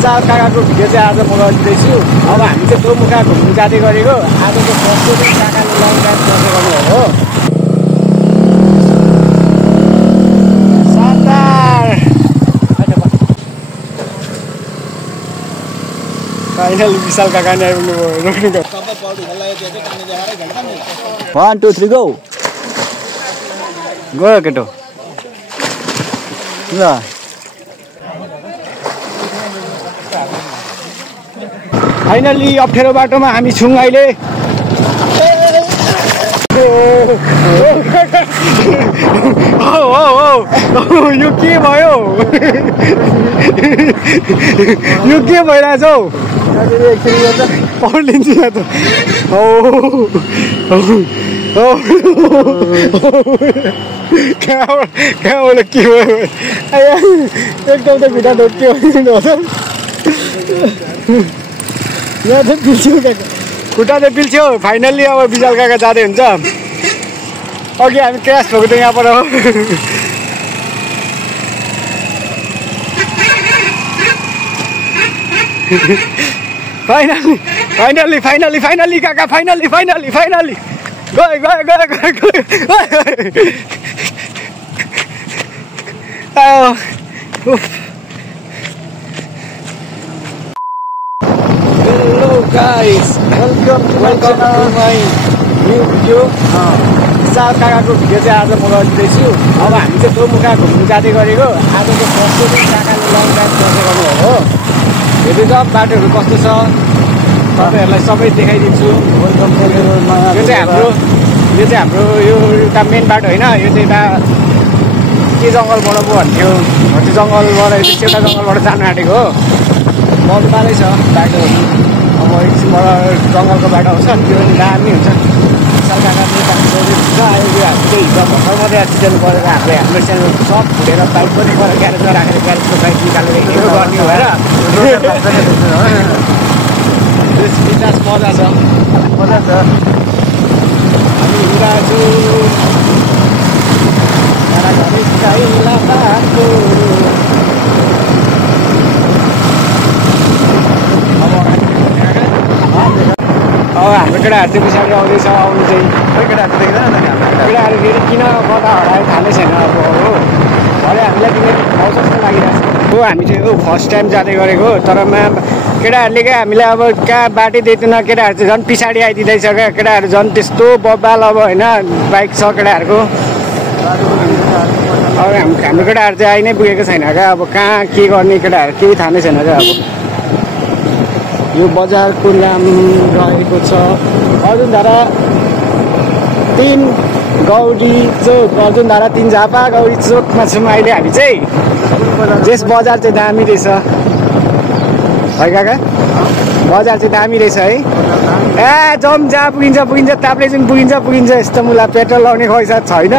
विशाल काकाको भिडियो चाहिँ आज म गरिदिँदैछु। अब हामी चाहिँ दोमुखा घुम्नु जाँदै गरेको। आजको फर्स्ट चाहिँ काकाले लङ ड्राइभ गर्दै गर्नुभयो हो। शानदार। फाइनल विशाल काका नै आउनुभयो। रोक्नु गयो। 1 2 3 गो। गयो केटो ल। फाइनली अप्ठ्यारो बाटोमा हामी छौँ अहिले। यो के भयो? यो के भइरहेछ हौ? पढ्लिन्छु यहाँ त। कहाँबाट के भयो? एकदम त खुट्टा ढोक्यो। यहाँ त पिल्छ्यो काका, खुट्टा त पिल्छ्यो। फाइनल्ली अब विशाल काका जाँदै हुन्छ। अघि हामी क्रास भएको त यहाँबाट हो। फाइनल्ली काका, फाइनल्ली गयो। Hello guys, welcome to my new video. विशाल काकाको भिडियो चाहिँ आज म गरिदिँदैछु। अब हामी चाहिँ दोमुखा घुम्नु जाँदै गरेको। आजको फर्स्ट चाहिँ काकाले लङ ड्राइभ गर्दै गर्नुभयो हो। हेर्दैछ बाटोहरू कस्तो छ, तपाईँहरूलाई सबै देखाइदिन्छु। यो चाहिँ हाम्रो यो एउटा मेन बाटो होइन, यो चाहिँ एउटा के जङ्गलबाट पो भन्थ्यो, त्यो जङ्गलबाट एउटा जङ्गलबाट जानु आँटेको हो। मजाले छ बाटोहरू। अब एकछिनबाट जङ्गलको बाटो आउँछ, त्यो पनि दामी हुन्छ। विशाल काका चाहिँ हुन्छ। अहिले हामी चाहिँ हिजो भर्खर मात्रै एक्सिडेन्ट गरेर हाम्रो हेलमेट सेलमेट सब फुटेर बाइक पनि गएर ग्यारेजमा राखेर ग्यारेजको बाइक निकालेर हिँडेको गर्ने भएर बिन्दास मजा छ। हामी हिँडिरहेको छु। अब हाम्रो केटाहरू चाहिँ पछाडि आउँदैछ। आउनु चाहिँ केटाहरू फेरि किन कता हरायो थाहा नै छैन अब हो। भरे हामीलाई किन आउँछ जस्तो लागिरहेको छ हो। हामी चाहिँ हो फर्स्ट टाइम जाँदै गरेको। तर केटाहरूले क्या हामीलाई अब कहाँ बाटै दिँदैन। केटाहरू चाहिँ झन् पछाडि आइदिँदैछ क्या। केटाहरू झन् त्यस्तो बब्बाल अब होइन, बाइक छ केटाहरूको। अब हाम्रो केटाहरू चाहिँ आइ नै पुगेको छैन क्या। अब कहाँ के गर्ने केटाहरू केही थाहा नै छैन क्या। अब यो बजारको नाम रहेको छ अर्जुनधारा 3 गौरी चोक। अर्जुनधारा 3 झापा गौरी चोकमा छौँ अहिले हामी चाहिँ। जेस बजार चाहिँ दामी रहेछ है काका, बजार चाहिँ दामी रहेछ है। ए जम जहाँ पुगिन्छ ताप्लेजुङ पुगिन्छ। यस्तो मुला पेट्रोल लाउने पैसा छैन।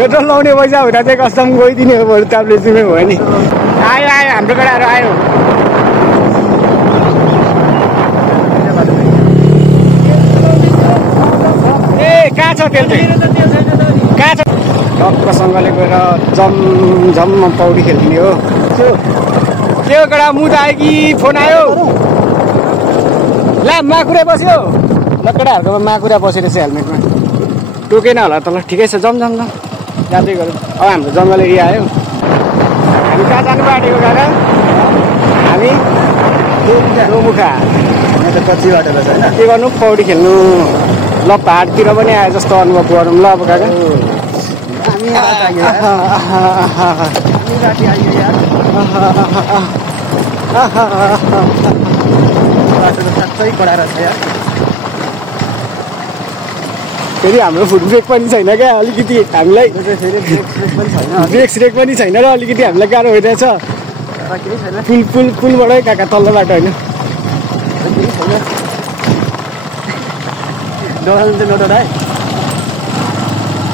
पेट्रोल लाउने पैसा हुँदा चाहिँ कस्टम गइदिने हो, बरु ताप्लेजुङमै भयो नि। आयो हाम्रो केटाहरू आयो। कहाँ छ तेल चाहिँ? कहाँ छ? टक्कसँगले गएर झम पौडी खेलिदिने हो। के हो केटा, मुद आयो कि फोन आयो? ला माकुरा बस्यो। ल केटाहरूको माकुरा बसेर चाहिँ हेलमेटमा टोकेन होला त। ल ठिकै छ, जम जाँदै गरौँ। अब हाम्रो जङ्गल एरिया आयो। हामी कहाँ जानु बाँडेको काका? हामी दोमुखा। यहाँ त कच्ची बाटो रहेछ होइन। के गर्नु, पौडी खेल्नु। ल पहाडतिर पनि आयो जस्तो अनुभव गरौँ ल अब काका। फेरि हाम्रो फुट ब्रेक पनि छैन क्या अलिकति हामीलाई। ब्रेक स्रेक पनि छैन र अलिकति हामीलाई गाह्रो भइरहेछ। पुलबाटै काका तल्लो बाटो होइन।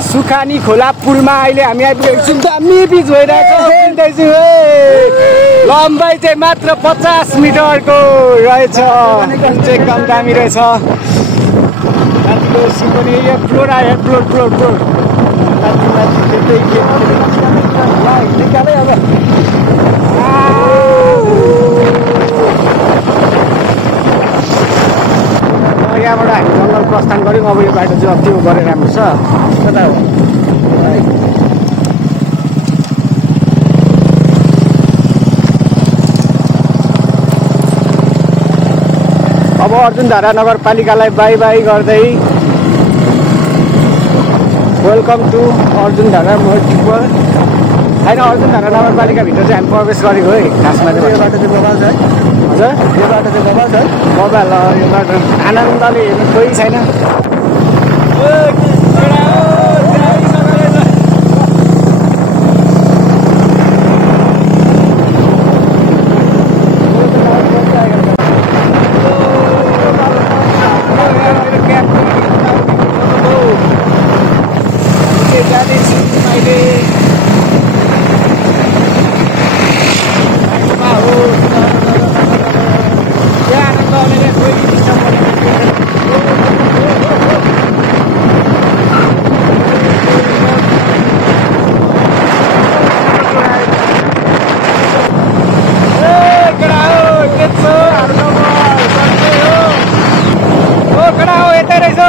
सुखानी खोला पुलमा अहिले हामी आइपुगेको छौँ। दामी बिच भइरहेको छ। लम्बाइ चाहिँ मात्र 50 मिटरको रहेछ। एकदम दामी रहेछ। फ्लोर आयो, फ्लोर निकालै अब अब यो बाटो चाहिँ अति गरेर राम्रो छ कता हो अब अर्जुनधारा नगरपालिकालाई बाई बाई गर्दै वेलकम टु अर्जुनधारा म्युनिसिपल होइन अर्जुनधारा नगरपालिकाभित्र चाहिँ हामी प्रवेश गरेको है खासमा चाहिँ यो बाटो चाहिँ बबाल छ है हजुर यो बाटो चाहिँ बबाल छ है बबाल यो बाटो आनन्दले हेर्नु कोही छैन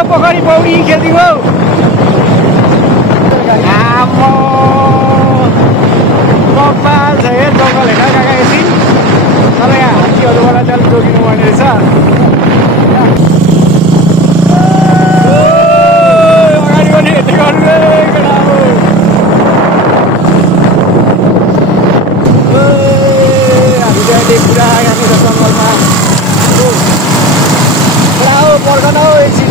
पोखरी पौडी खेल्थ्यौँ हौ आम्मो कपाल छ हे जङ्गल हेर काका एकछिन तर यहाँ हात्तीहरूबाट चाहिँ अलिक जोगिनु पर्ने रहेछ अगाडि पनि हेर्दै गर्नु केटा हो हामी चाहिँ अहिले पुरा यहाँनिर जङ्गलमा पुरा हो पर्खन हौ एकछिन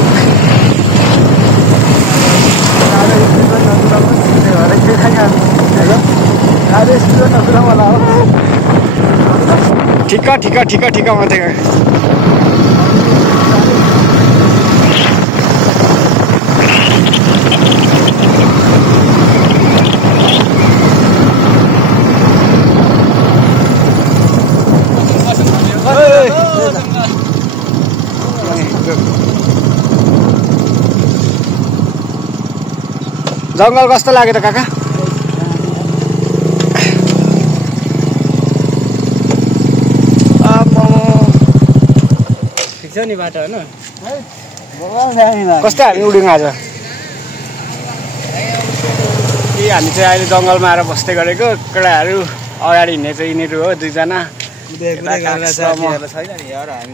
ठिक्क ठिक्क ठिक्क ठिक्क मात्रै जङ्गल कस्तो लाग्यो त काका ठिक छ नि बाटो होइन कस्तो हामी उड्यौँ आज हामी चाहिँ अहिले जङ्गलमा आएर बस्दै गरेको केटाहरू अगाडि हिँड्ने चाहिँ यिनीहरू हो दुईजना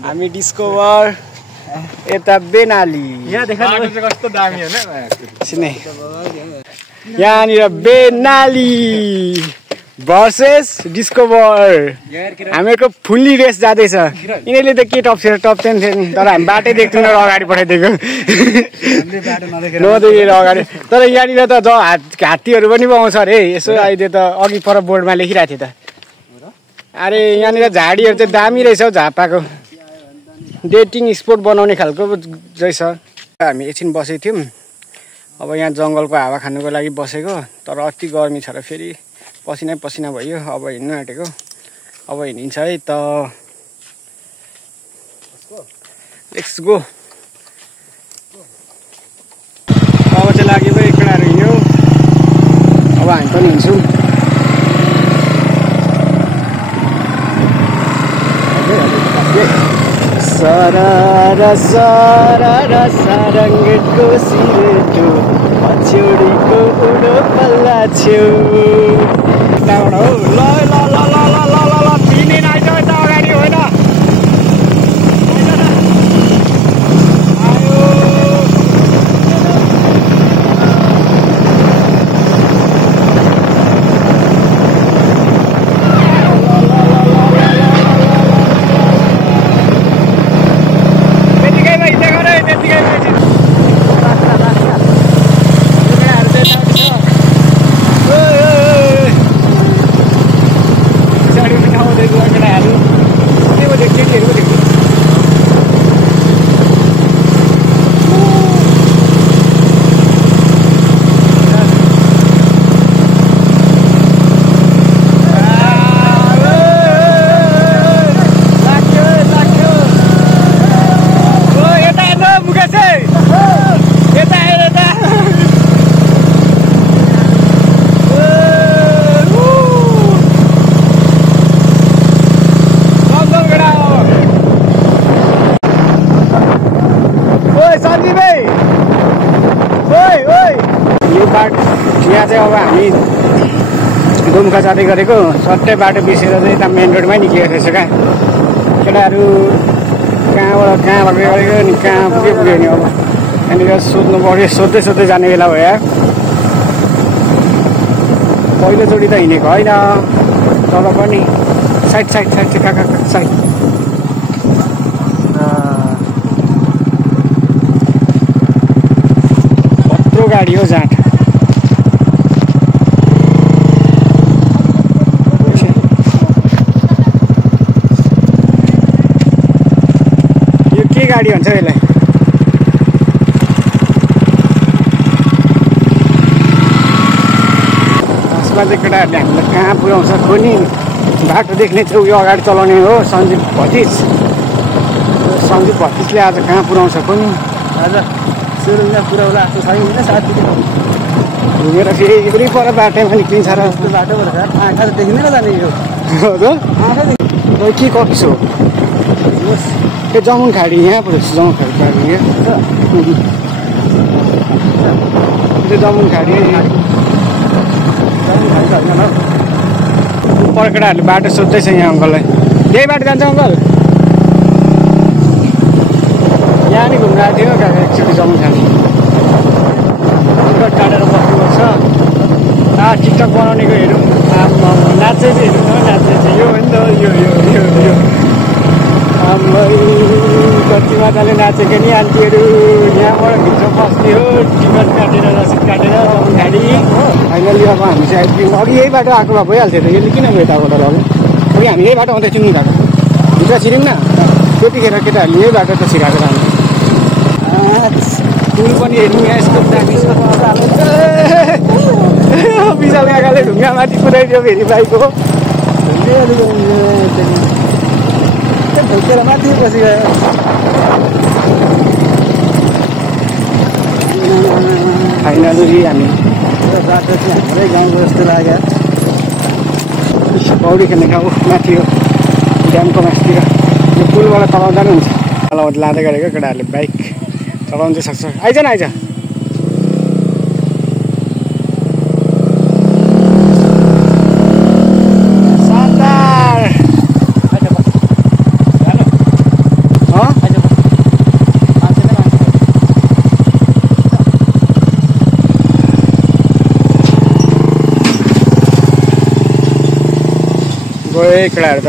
हामी डिस्कभर यता बेनाली कस्तो दामी होइन यहाँनिर बेनाली भर्सेस डिस्कभर हामीहरूको फुल्ली रेस जाँदैछ यिनीहरूले त के टप्सेर टप्छन् नि तर हामी बाटै देख्दैनौँ र अगाडि पठाइदिएको नदेखेर अगाडि तर यहाँनिर त हात्तीहरू पनि पाउँछ अरे यसो अहिले त अघि पर बोर्डमा लेखिरहेको थियो त अरे यहाँनिर झाडीहरू चाहिँ दामी रहेछ हौ झापाको डेटिङ स्पोट बनाउने खालको रहेछ हामी एकछिन बसेको थियौँ अब यहाँ जङ्गलको हावा खानुको लागि बसेको तर अति गर्मी छ र फेरि पसिना पसिना भयो अब हिँड्नु आँटेको अब हिँडिन्छ है त लेट्स गो अब चाहिँ लाग्यो भाइ केटाहरू हिँड्यो अब हामी पनि हिँड्छौँ सररा सररा सारङ्गको सिरेटो पछ्यौडीको उडो पल्ला छेउ हो ल ल ल ल ल ल ल ल तिनै आइज यता अगाडि होइन चाहिँ अब हामी दुम्का जाँदै गरेको सट्टै बाटो बिर्सेर चाहिँ यता मेन रोडमै निक्लिएको रहेछ क्या केटाहरू कहाँबाट कहाँ गरेको नि कहाँ पुग्यो नि अब त्यहाँनिर सोध्नु पऱ्यो सोध्दै सोध्दै जाने बेला भयो यार पहिलोचोटि त हिँडेको होइन तर पनि साइड साइड साइड चाहिँ कहाँ साइड कत्रो गाडी हो जाँट यो के गाडी भन्छ यसलाई खासमा चाहिँ केटाहरूले हामीलाई कहाँ पुर्याउँछ खोनी बाटो देख्ने चाहिँ उयो अगाडि चलाउने हो सञ्जीव भतिजले आज कहाँ पुर्याउँछ खोनी आज सुरुङमा पुऱ्याउला जस्तो छैन साथी घुमेर फेरि पर बाटोमा निक्लिन्छ र त्यो बाटोबाट आँखा त देखिँदैन जाने यो के कफिस हो त्यो जमुन खाडी यहाँ पुऱ्याउँछ जमुन खाडी त्यो जमुन खाडी पर केटाहरूले बाटो सोध्दैछ यहाँ अङ्कललाई यही बाटो जान्छ अङ्कल यहाँ नि घुम्न आएको थियो काका एकचोटि जमुन खाडी टिकट काटेर बस्नुपर्छ टिकटक बनाउनेको हेरौँ नाच्दै चाहिँ हेरौँ न नाच्दै चाहिँ यो हो नि त यो कति मजाले नाचेको नि आन्टीहरू यहाँबाट भित्र बस्ने हो टिकट काटेर रसिद काटेर जमुन खाडी फाइनली अब हामी चाहिँ आइपुग्यौँ अघि यही बाटो आएको भए भइहाल्थ्यो त यसले किन यताबाट लग्यो अघि हामी यही बाटो आउँदै चिन्नु गएको भित्र छिर्यौँ न त्यतिखेर केटाहरूले यही बाटो त सिकाएको हामी पुल पनि हेरौँ यहाँ यस्तो दामी छ विशाल काकाले ढुङ्गामाथि पुऱ्याइदियो फेरि बाइक हो ढोकेर माथि बसिगयो फाइनली हामी बाटो चाहिँ हाम्रै गाउँको जस्तो लाग्यो पौडी खेल्ने ठाउँ माथि हो ड्यामको माथितिर यो पुलबाट चलाउँदा नि हुन्छ तलबाट लाँदै गरेको केटाहरूले बाइक चलाउनु चाहिँ सक्छ आइज न आइज गए केटाहरू त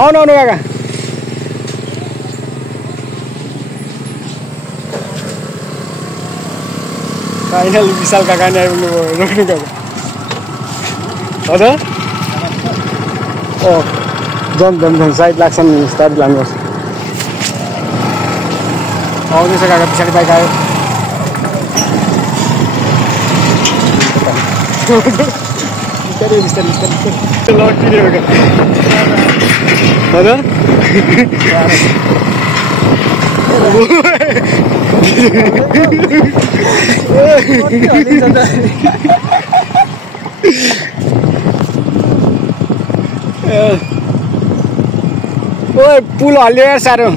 आउनु आउनु काका फाइनल विशाल काका नि आइपुग्नु भयो रोक्नु काका हो त झन् साइड लाग्छ नि बिस्तारै लानुपर्छ आउँदैछ काका पछाडि बाइक आयो बिस्तारै बिस्तारै बिस्तारै लड्किने हो ओ पुल हल्लियो यार साह्रो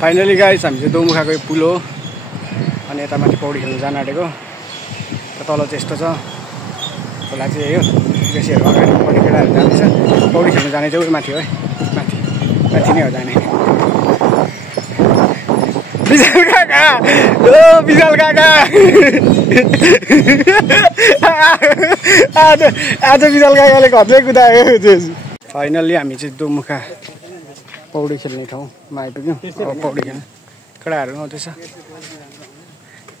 फाइनली गाइस हामी चाहिँ दोमुखाको पुल हो अनि यता माथि पौडी खेल्नु जान आँटेको तल चाहिँ यस्तो छ खोला चाहिँ यही हो बेसीहरू अगाडि पनि केटाहरू जाँदैछ पौडी खेल्नु जाने चाहिँ उयो माथि हो है माथि माथि नै हो जाने विशाल काका ओ विशाल काका आज विशाल काकाले घरमै कुदायो फाइनल्ली हामी चाहिँ दोमुखा पौडी खेल्ने ठाउँमा आइपुग्यौँ अब पौडी खेल्नु केटाहरू आउँदैछ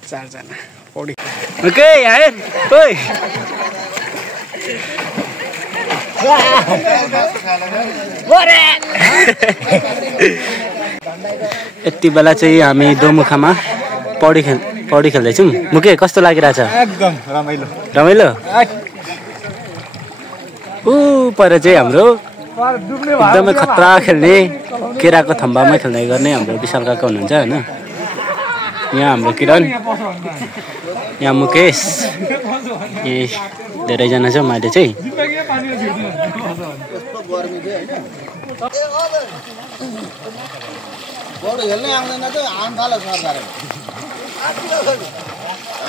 4 जना पौडी ओके आए ओइ यति बेला चाहिँ हामी दोमुखामा पौडी खेल्दैछौँ मुके कस्तो लागिरहेछ एकदम रमाइलो रमाइलो ऊ पर चाहिँ हाम्रो एकदमै खतरा खेल्ने केराको थम्बामा खेल्ने गर्ने हाम्रो विशाल काका हुनुहुन्छ होइन यहाँ हाम्रो किरण यहाँ मुकेश ए धेरैजना छ मैले चाहिँ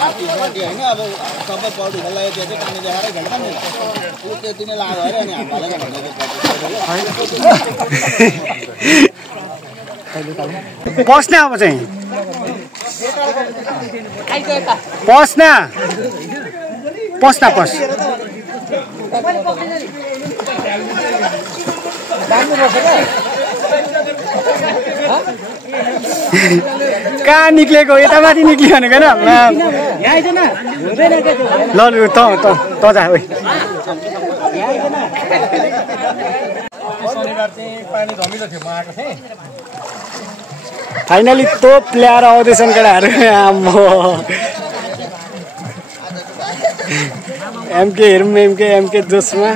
आर्टिस्ट होइन अब सबै पौडी खेल्दा त्यो चाहिँ पानी देखाएरै खेल्छ नि ऊ त्यति नै लाग्यो अरे अनि हामीलाई पस्न अब चाहिँ पस्न कहाँ निक्लेको यतामाथि निक्ल्यो भनेको होइन ल ल त जा शनिबार चाहिँ पानी धमिलो थियो म आएको थिएँ फाइनली तोप ल्याएर आउँदैछन् केटाहरू एमके हेरौँ एमके जोसमा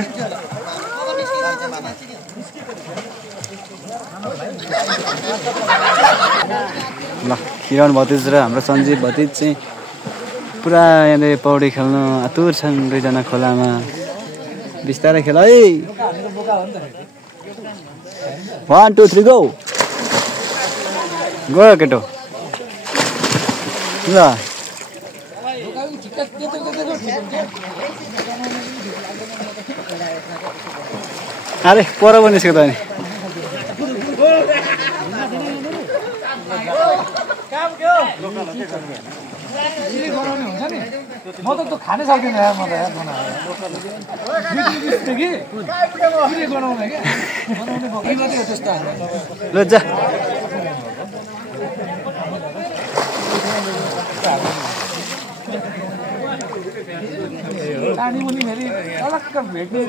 ल किरण भतिज र हाम्रो सञ्जीव भतिज चाहिँ पुरा यहाँनिर पौडी खेल्न आतुर छन् दुईजना खोलामा बिस्तारै खेल है 1 2 3 गो गयो केटो ल अरे पर पनि निस्क्यो त नि म त त्यो खानै सक्दिनँ यार म त यार बनाउने क्या ल जा पानी पनि फेरि अलक्क भेट्ने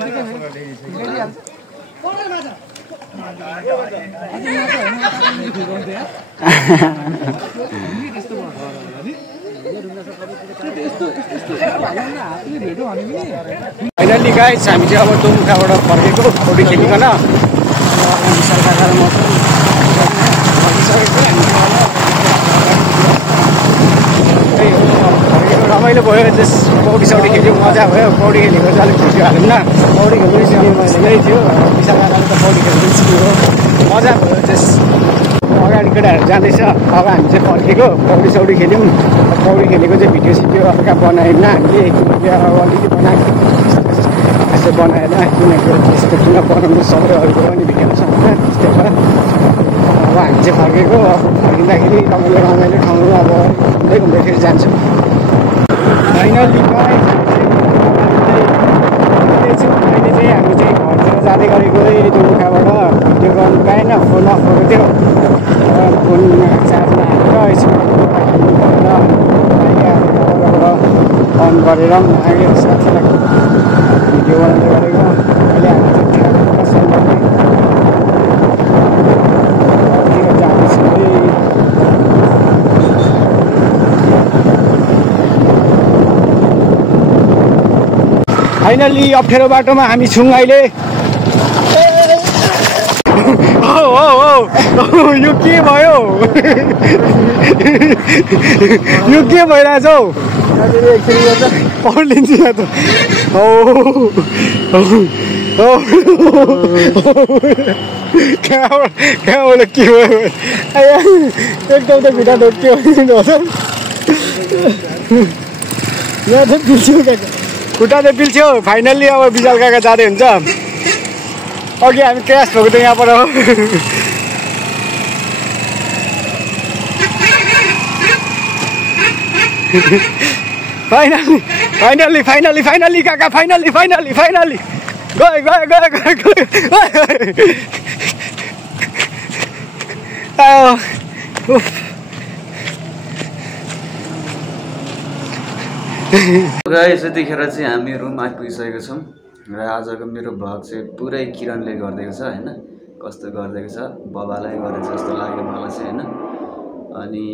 फाइनली गाइस हामी चाहिँ अब दुम्काबाट फर्केको पौडी खेलिकन विशाल काका र म रमाइलो भयो त्यस पौडी सौडी खेल्यो मजा भयो पौडी खेलेको चाहिँ अलिक खुसी हालौँ न पौडी खेल्नु सिक्नै थियो विशाल काकाले त पौडी खेल्नु सिक्यो मजा भयो त्यस अगाडि केटाहरू जाँदैछ अब हामी चाहिँ फर्केको पौडी सौडी खेल्यौँ पौडी खेलेको चाहिँ भिडियो सिडियो हल्का बनाएन हामीले अब अलिकति बनाएको यसो बनाएन किनकि त्यस्तो किन बनाउनु सौरहरूको पनि भिडियो छ होइन त्यस्तै भएर अब हामी चाहिँ फर्केको अब फर्किँदाखेरि रमाइलो ठाउँहरू अब घुम्दै घुम्दै फेरि जान्छौँ फाइनली अहिले चाहिँ हामी चाहिँ घरतिर जाँदै गरेको दुर्खाबाट भिडियो गर्नु पाएन फोन अफ भएको थियो फोन चार्जमा हालेर एकछिन अन गरेर पनि आयो साथीलाई भिडियो बनाउँदै गरेको अहिले हामी चाहिँ जाँदैछौँ फाइनली अप्ठ्यारो बाटोमा हामी छौँ अहिले यो के भयो यो के भइरहेछ हौ पढ्लिन्छु या त कहाँबाट के भयो एकदम त खुट्टा ढोक्यो यहाँ त पिल्छ्यो खुट्टा त पिल्छ्यो फाइनल्ली अब विशाल काका जाँदै हुन्छ अघि हामी क्रास भएको त यहाँबाट हो फाइनल्ली काका फाइनल्ली गयो गाइस यतिखेर चाहिँ हामी रुम आइपुगिसकेको छौँ र आजको मेरो भ्लग चाहिँ पुरै किरणले गरिदिएको छ होइन कस्तो गरिदिएको छ बाबालाई गरेछ जस्तो लाग्यो मलाई चाहिँ होइन अनि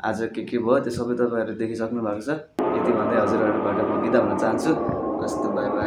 आज के भयो त्यो सबै तपाईँहरूले देखिसक्नु भएको छ यति भन्दै हजुरहरूबाट म बिदा हुन चाहन्छु हस्त बाइ बाइ।